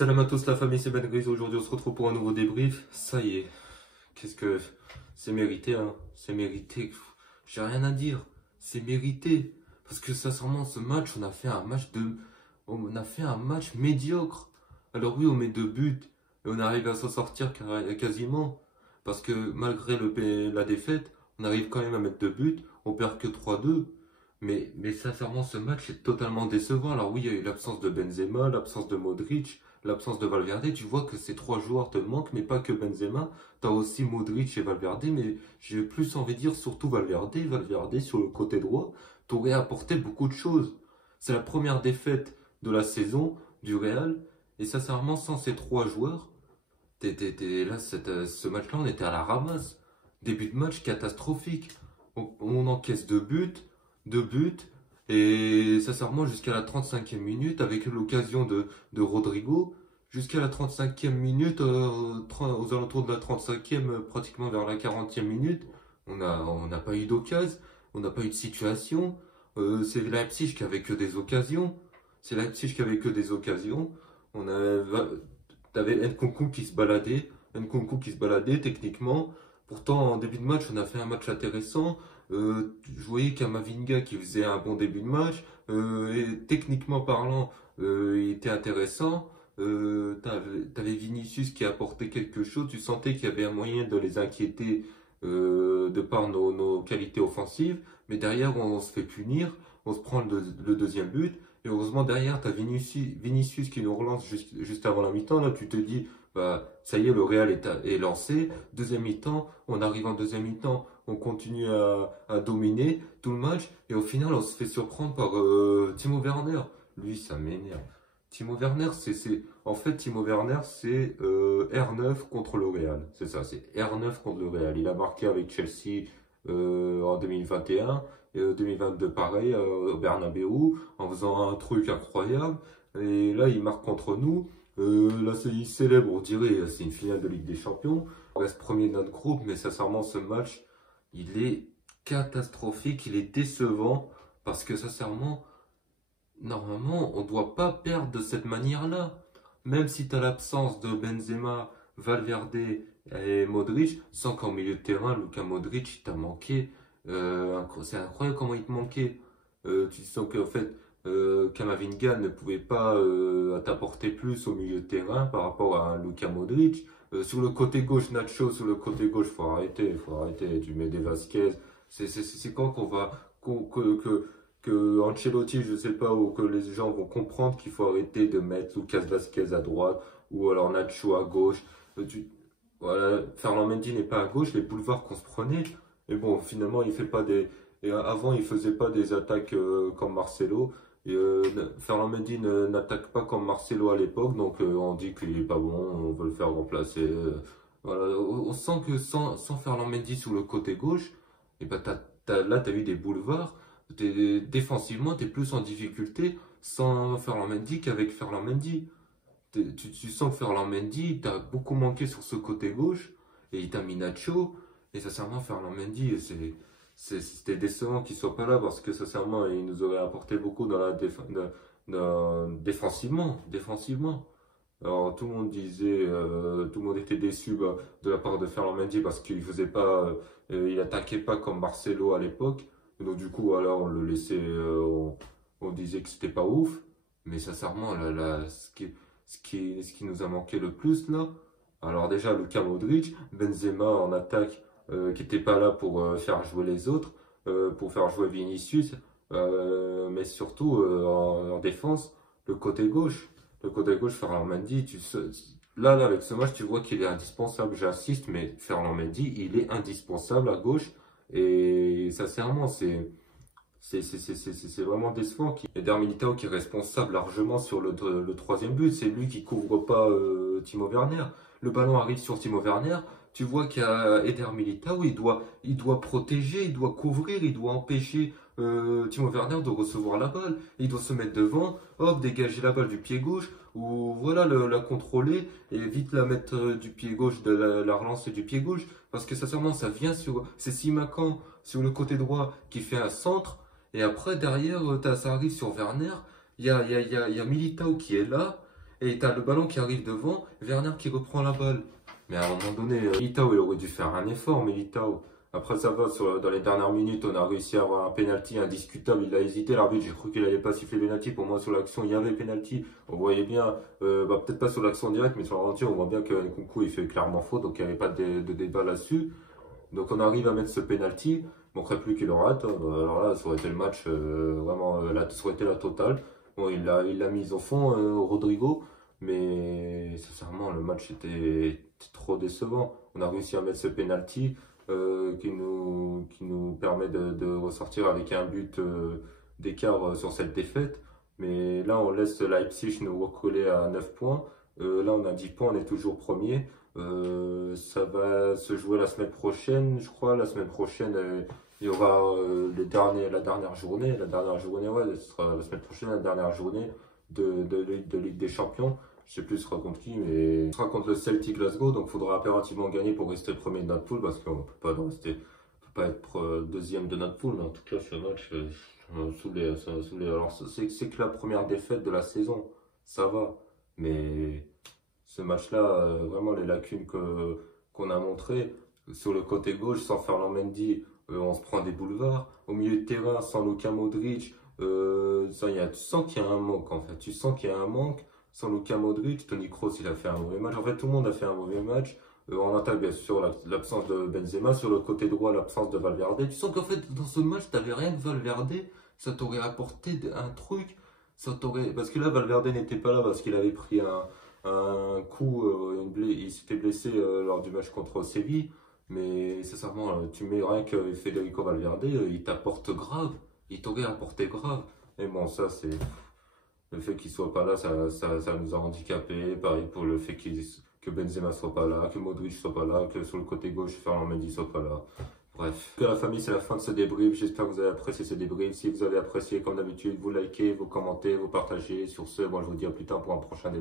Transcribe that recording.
Salam à tous la famille, c'est Ben Grise. Aujourd'hui on se retrouve pour un nouveau débrief. Ça y est, qu'est-ce que c'est mérité, hein? C'est mérité. J'ai rien à dire. C'est mérité. Parce que sincèrement, ce match, on a fait un match médiocre. Alors oui, on met 2 buts et on arrive à s'en sortir quasiment. Parce que malgré la défaite, on arrive quand même à mettre 2 buts. On perd que 3-2. Mais sincèrement, ce match est totalement décevant. Alors oui, il y a eu l'absence de Benzema, l'absence de Modric, l'absence de Valverde. Tu vois que ces 3 joueurs te manquent, mais pas que Benzema. Tu as aussi Modric et Valverde, mais j'ai plus envie de dire surtout Valverde. Valverde sur le côté droit t'aurait apporté beaucoup de choses. C'est la première défaite de la saison du Real. Et sincèrement, sans ces 3 joueurs, là, ce match-là, on était à la ramasse. Début de match catastrophique. On encaisse 2 buts. 2 buts. Et sincèrement, jusqu'à la 35e minute, avec l'occasion de Rodrigo, jusqu'à la 35e minute, aux alentours de la 35e, pratiquement vers la 40e minute, on n'a pas eu d'occasion, on n'a pas eu de situation. C'est Leipzig qui avait que des occasions. C'est Leipzig qui avait que des occasions. T'avais Nkunku qui se baladait. Nkunku qui se baladait techniquement. Pourtant, en début de match, on a fait un match intéressant. Je voyais Camavinga qui faisait un bon début de match. Et techniquement parlant, il était intéressant. T'avais Vinicius qui apportait quelque chose. Tu sentais qu'il y avait un moyen de les inquiéter de par nos qualités offensives. Mais derrière, on se fait punir. On se prend le deuxième but. Et heureusement, derrière, tu as Vinicius qui nous relance juste avant la mi-temps. Là, tu te dis, bah, ça y est, le Real est lancé. Deuxième mi-temps, on arrive en deuxième mi-temps, on continue à dominer tout le match. Et au final, on se fait surprendre par Timo Werner. Lui, ça m'énerve. Timo Werner, en fait, Timo Werner, c'est R9 contre le Real. C'est ça, c'est R9 contre le Real. Il a marqué avec Chelsea en 2021. 2022 pareil au Bernabeu en faisant un truc incroyable et là il marque contre nous. Là il célèbre, on dirait c'est une finale de Ligue des Champions, on reste premier de notre groupe, mais sincèrement ce match il est catastrophique, il est décevant parce que sincèrement normalement on ne doit pas perdre de cette manière là, même si tu as l'absence de Benzema, Valverde et Modric, sans qu'en milieu de terrain Luka Modric t'a manqué. C'est incroyable comment il te manquait. Tu sens qu'en fait, Camavinga ne pouvait pas t'apporter plus au milieu de terrain par rapport à un Luka Modric. Sur le côté gauche, Nacho, sur le côté gauche, faut arrêter, faut arrêter. Tu mets des Vasquez. C'est quand qu'on va que Ancelotti, je sais pas, ou que les gens vont comprendre qu'il faut arrêter de mettre Lucas Vasquez à droite ou alors Nacho à gauche. Voilà, Ferland Mendy n'est pas à gauche, les boulevards qu'on se prenait. Mais bon, finalement, il fait pas des. Et avant, il faisait pas des attaques comme Marcelo. Et, Ferland Mendy n'attaque pas comme Marcelo à l'époque, donc on dit qu'il est pas bon, on veut le faire remplacer. Voilà, on sent que sans Ferland Mendy sur le côté gauche, et ben là, tu as eu des boulevards. Défensivement, tu es plus en difficulté sans Ferland Mendy qu'avec Ferland Mendy. Tu sens que Ferland Mendy, t'as beaucoup manqué sur ce côté gauche, et il t'a mis Nacho. Et sincèrement, Ferland Mendy, c'était décevant qu'il soit pas là parce que sincèrement, il nous aurait apporté beaucoup dans défensivement. Alors tout le monde disait, tout le monde était déçu de la part de Ferland Mendy parce qu'il faisait pas, il attaquait pas comme Marcelo à l'époque. Donc du coup, alors on le laissait, on disait que c'était pas ouf. Mais sincèrement, ce qui nous a manqué le plus là. Alors déjà, Luka Modric, Benzema en attaque qui n'était pas là pour faire jouer les autres, pour faire jouer Vinicius, mais surtout en défense, le côté gauche. Le côté gauche, Ferland Mendy, là, avec ce match, tu vois qu'il est indispensable. J'insiste, mais Ferland Mendy, il est indispensable à gauche. Et sincèrement, c'est vraiment décevant. Eder Militao qui est responsable largement sur le troisième but. C'est lui qui couvre pas Timo Werner. Le ballon arrive sur Timo Werner. Tu vois qu'il y a Eder Militao. Il doit protéger, il doit couvrir, il doit empêcher Timo Werner de recevoir la balle. Il doit se mettre devant, hop, dégager la balle du pied gauche. Ou voilà, la contrôler et vite la mettre du pied gauche, de la relancer du pied gauche. Parce que sincèrement, ça vient sur. C'est Simakan sur le côté droit qui fait un centre. Et après, derrière, ça arrive sur Werner. Il y a Militao qui est là. et t'as le ballon qui arrive devant, Werner qui reprend la balle. Mais à un moment donné, Militao, il aurait dû faire un effort, Militao. Après, ça va, dans les dernières minutes, on a réussi à avoir un penalty indiscutable. Il a hésité, l'arbitre, j'ai cru qu'il allait pas siffler penalty. Pour moi, sur l'action, il y avait penalty. On voyait bien, peut-être pas sur l'action directe, mais sur le ralenti, on voit bien que Nkunku, il fait clairement faute, donc il n'y avait pas de débat là-dessus. Donc on arrive à mettre ce penalty. Il ne manquerait plus qu'il le rate. Alors là, ça aurait été le match, vraiment, ça aurait été la totale. Bon, il l'a mise au fond, Rodrigo. Mais sincèrement, le match était trop décevant. On a réussi à mettre ce penalty qui nous permet de ressortir avec un but d'écart sur cette défaite. Mais là, on laisse Leipzig nous recoller à 9 points. Là, on a 10 points, on est toujours premier. Ça va se jouer la semaine prochaine, je crois. La semaine prochaine, il y aura la dernière journée. La dernière journée, ouais, ce sera la semaine prochaine, la dernière journée de Ligue des Champions. Je sais plus ce sera contre qui, mais ce sera contre le Celtic Glasgow, donc il faudra impérativement gagner pour rester premier de notre poule, parce qu'on peut pas rester, on peut pas être deuxième de notre poule. Mais en tout cas, ce match, ça m'a saoulé. Alors, c'est que la première défaite de la saison, ça va, mais ce match-là, vraiment les lacunes qu'on a montrées, sur le côté gauche, sans Ferland Mendy, on se prend des boulevards. Au milieu de terrain, sans Luka Modric, tu sens qu'il y a un manque, en fait. Tu sens qu'il y a un manque. Sans Luka Modric, Toni Kroos, il a fait un mauvais match. En fait, tout le monde a fait un mauvais match. En attaque, bien sûr, l'absence de Benzema. Sur le côté droit, l'absence de Valverde. Tu sens qu'en fait, dans ce match, tu n'avais rien que Valverde. Ça t'aurait apporté un truc. Parce que là, Valverde n'était pas là parce qu'il avait pris un coup. Il s'était blessé lors du match contre Séville. Mais sincèrement, tu mets rien que Federico Valverde, il t'apporte grave. Il t'aurait apporté grave. Et bon, ça, c'est... Le fait qu'il soit pas là, ça nous a handicapés. Pareil pour le fait que Benzema soit pas là, que Modric soit pas là, que sur le côté gauche, Ferland Mendy soit pas là. Bref. Que la famille, c'est la fin de ce débrief. J'espère que vous avez apprécié ce débrief. Si vous avez apprécié, comme d'habitude, vous likez, vous commentez, vous partagez. Sur ce, moi je vous dis à plus tard pour un prochain débrief.